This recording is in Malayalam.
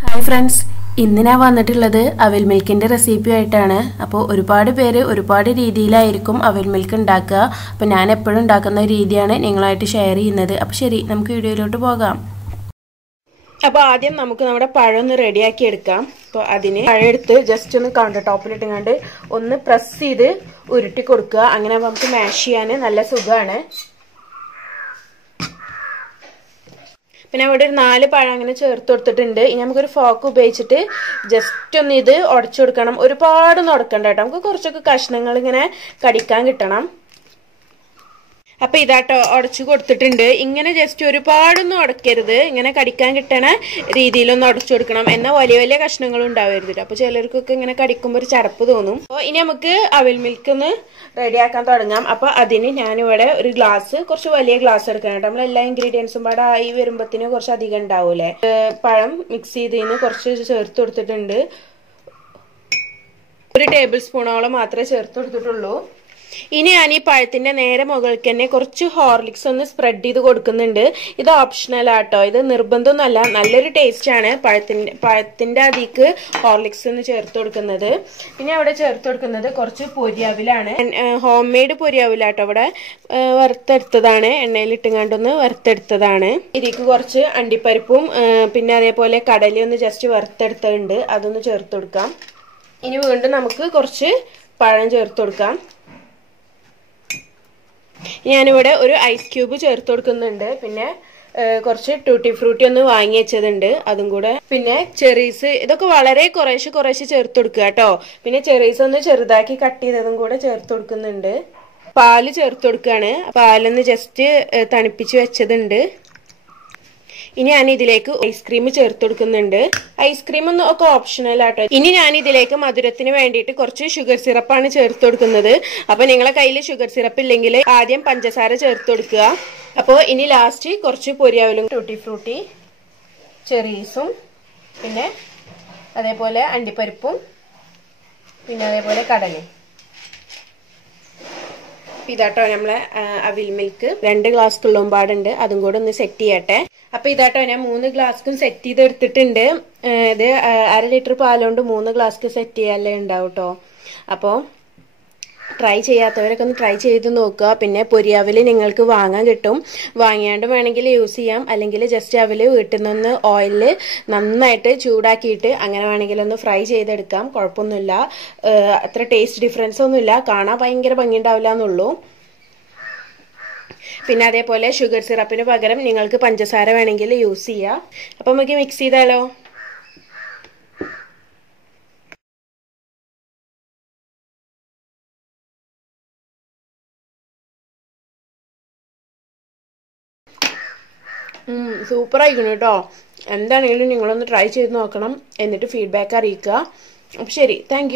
ഹായ് ഫ്രണ്ട്സ് ഇന്ന് ഞാൻ വന്നിട്ടുള്ളത് അവൽ മിൽക്കിന്റെ റെസിപ്പി ആയിട്ടാണ്. അപ്പോൾ ഒരുപാട് പേര് ഒരുപാട് രീതിയിലായിരിക്കും അവൽ മിൽക്ക് ഉണ്ടാക്കുക. അപ്പോൾ ഞാൻ എപ്പോഴും ഉണ്ടാക്കുന്ന രീതിയാണ് നിങ്ങളായിട്ട് ഷെയർ ചെയ്യുന്നത്. അപ്പോൾ ശരി നമുക്ക് വീഡിയോയിലോട്ട് പോകാം. അപ്പോൾ ആദ്യം നമുക്ക് നമ്മുടെ പഴം ഒന്ന് റെഡിയാക്കി എടുക്കാം. അപ്പോൾ അതിന് പഴം എടുത്ത് ജസ്റ്റ് ഒന്ന് കൗണ്ടർ ടോപ്പിലിട്ടുകൊണ്ട് ഒന്ന് പ്രസ് ചെയ്ത് ഉരുട്ടി കൊടുക്കുക. അങ്ങനെ നമുക്ക് മാഷ് ചെയ്യാൻ നല്ല സുഖമാണ്. പിന്നെ ഇവിടെ ഒരു നാല് പഴം അങ്ങനെ ചേർത്ത് കൊടുത്തിട്ടുണ്ട്. ഇനി നമുക്കൊരു ഫോക്ക് ഉപയോഗിച്ചിട്ട് ജസ്റ്റ് ഒന്ന് ഇത് ഉടച്ചു കൊടുക്കണം. ഒരുപാടൊന്നും ഉടക്കണ്ട കേട്ടോ. നമുക്ക് കുറച്ചൊക്കെ കഷ്ണങ്ങൾ ഇങ്ങനെ കടിക്കാൻ കിട്ടണം. അപ്പൊ ഇതാട്ടോ ഉടച്ചു കൊടുത്തിട്ടുണ്ട്. ഇങ്ങനെ ജസ്റ്റ് ഒരുപാടൊന്നും ഉടക്കരുത് ഇങ്ങനെ കടിക്കാൻ കിട്ടണ രീതിയിലൊന്ന് ഉടച്ചു കൊടുക്കണം. എന്നാൽ വലിയ വലിയ കഷ്ണങ്ങൾ ഉണ്ടാവരുത് അപ്പൊ ചിലർക്കൊക്കെ ഇങ്ങനെ കടിക്കുമ്പോൾ ഒരു ചടപ്പ് തോന്നും. അപ്പോൾ ഇനി നമുക്ക് അവിൽ മിൽക്ക് ഒന്ന് റെഡിയാക്കാൻ തുടങ്ങാം. അപ്പൊ അതിന് ഞാനിവിടെ ഒരു ഗ്ലാസ് കുറച്ച് വലിയ ഗ്ലാസ് എടുക്കണം നമ്മൾ എല്ലാ ഇൻഗ്രീഡിയൻസും പാടെ ആയി വരുമ്പത്തിന് കുറച്ച് അധികം ഉണ്ടാവൂലേ പഴം മിക്സ് ചെയ്തതിന് കുറച്ച് ചേർത്ത് കൊടുത്തിട്ടുണ്ട്. ഒരു ടേബിൾ സ്പൂണോളം മാത്രമേ ചേർത്ത് കൊടുത്തിട്ടുള്ളൂ. ഇനി ഞാൻ ഈ പഴത്തിന്റെ നേരെ മുകൾക്ക് തന്നെ കുറച്ച് ഹോർലിക്സ് ഒന്ന് സ്പ്രെഡ് ചെയ്ത് കൊടുക്കുന്നുണ്ട്. ഇത് ഓപ്ഷണൽ ആട്ടോ. ഇത് നിർബന്ധമൊന്നുമല്ല. നല്ലൊരു ടേസ്റ്റ് ആണ് പഴത്തിന്റെ പഴത്തിന്റെ അതിക്ക് ഹോർലിക്സ് ഒന്ന് ചേർത്ത് കൊടുക്കുന്നത്. പിന്നെ അവിടെ ചേർത്ത് കൊടുക്കുന്നത് കുറച്ച് പൊരിയാവിലാണ്. Home made പൊരിയാവിലാട്ടോ. അവിടെ വറുത്തെടുത്തതാണ്. എണ്ണയിലിട്ടുങ്ങാണ്ടൊന്ന് വറുത്തെടുത്തതാണ്. ഇതിക്ക് കുറച്ച് അണ്ടിപ്പരിപ്പും പിന്നെ അതേപോലെ കടലി ഒന്ന് ജസ്റ്റ് വറുത്തെടുത്തുണ്ട് അതൊന്ന് ചേർത്ത് കൊടുക്കാം. ഇനി വീണ്ടും നമുക്ക് കുറച്ച് പഴം ചേർത്ത് കൊടുക്കാം. ഞാനിവിടെ ഒരു ഐസ് ക്യൂബ് ചേർത്ത് കൊടുക്കുന്നുണ്ട്. പിന്നെ കുറച്ച് ടൂട്ടി ഫ്രൂട്ടി ഒന്ന് വാങ്ങി വെച്ചതുണ്ട്. അതും കൂടെ പിന്നെ ചെറീസ് ഇതൊക്കെ വളരെ കുറേശ്ശെ കുറേശ്ശെ ചേർത്ത് കൊടുക്കുക കേട്ടോ. പിന്നെ ചെറീസ് ഒന്ന് ചെറുതാക്കി കട്ട് ചെയ്തതും കൂടെ ചേർത്ത് കൊടുക്കുന്നുണ്ട്. പാൽ ചേർത്ത് കൊടുക്കുകയാണ്. പാലൊന്ന് ജസ്റ്റ് തണുപ്പിച്ച് വെച്ചതുണ്ട്. ഇനി ഞാൻ ഇതിലേക്ക് ഐസ്ക്രീം ചേർത്ത് കൊടുക്കുന്നുണ്ട്. ഐസ്ക്രീം ഒന്നും ഒക്കെ ഓപ്ഷണൽ ആട്ടോ. ഇനി ഞാൻ ഇതിലേക്ക് മധുരത്തിന് വേണ്ടിയിട്ട് കുറച്ച് ഷുഗർ സിറപ്പാണ് ചേർത്ത് കൊടുക്കുന്നത്. അപ്പൊ നിങ്ങളെ കയ്യിൽ ഷുഗർ സിറപ്പ് ഇല്ലെങ്കിൽ ആദ്യം പഞ്ചസാര ചേർത്ത് കൊടുക്കുക. അപ്പോൾ ഇനി ലാസ്റ്റ് കുറച്ച് പൊരിയാവലും ടൂട്ടി ഫ്രൂട്ടി ചെറീസും പിന്നെ അതേപോലെ അണ്ടിപ്പരിപ്പും പിന്നെ അതേപോലെ കടലയും. ഇതാട്ടോ നമ്മളെ അവിൽ മിൽക്ക് രണ്ട് ഗ്ലാസ് കുള്ളുമ്പാടുണ്ട് അതും കൂടെ ഒന്ന് സെറ്റ് ചെയ്യട്ടെ. അപ്പൊ ഇതാട്ടോ ഞാൻ മൂന്ന് ഗ്ലാസ്ക്കും സെറ്റ് ചെയ്ത് എടുത്തിട്ടുണ്ട് ഇത് അര ലിറ്റർ പാലുകൊണ്ട് മൂന്ന് ഗ്ലാസ്ക്ക് സെറ്റ് ചെയ്യാല്ലേ ഉണ്ടാവും കേട്ടോ അപ്പോൾ ട്രൈ ചെയ്യാത്തവരൊക്കെ ഒന്ന് ട്രൈ ചെയ്ത് നോക്കുക. പിന്നെ പൊരിയാവിൽ നിങ്ങൾക്ക് വാങ്ങാൻ കിട്ടും. വാങ്ങിയാണ്ട് വേണമെങ്കിൽ യൂസ് ചെയ്യാം. അല്ലെങ്കിൽ ജസ്റ്റ് അവൽ വീട്ടിൽ നിന്ന് ഓയിലിൽ നന്നായിട്ട് ചൂടാക്കിയിട്ട് അങ്ങനെ വേണമെങ്കിൽ ഒന്ന് ഫ്രൈ ചെയ്തെടുക്കാം. കുഴപ്പമൊന്നുമില്ല. അത്ര ടേസ്റ്റ് ഡിഫറൻസ് ഒന്നുമില്ല. കാണാൻ ഭയങ്കര ഭംഗി ഉണ്ടാവില്ല എന്നുള്ളൂ. പിന്നെ അതേപോലെ ഷുഗർ സിറപ്പിന് പകരം നിങ്ങൾക്ക് പഞ്ചസാര വേണമെങ്കിൽ യൂസ് ചെയ്യാം. അപ്പം നമുക്ക് മിക്സ് ചെയ്താലോ? സൂപ്പർ ആയിക്കണു കേട്ടോ എന്താണെങ്കിലും നിങ്ങളൊന്ന് ട്രൈ ചെയ്ത് നോക്കണം. എന്നിട്ട് ഫീഡ്ബാക്ക് അറിയിക്കുക. അപ്പം ശരി താങ്ക്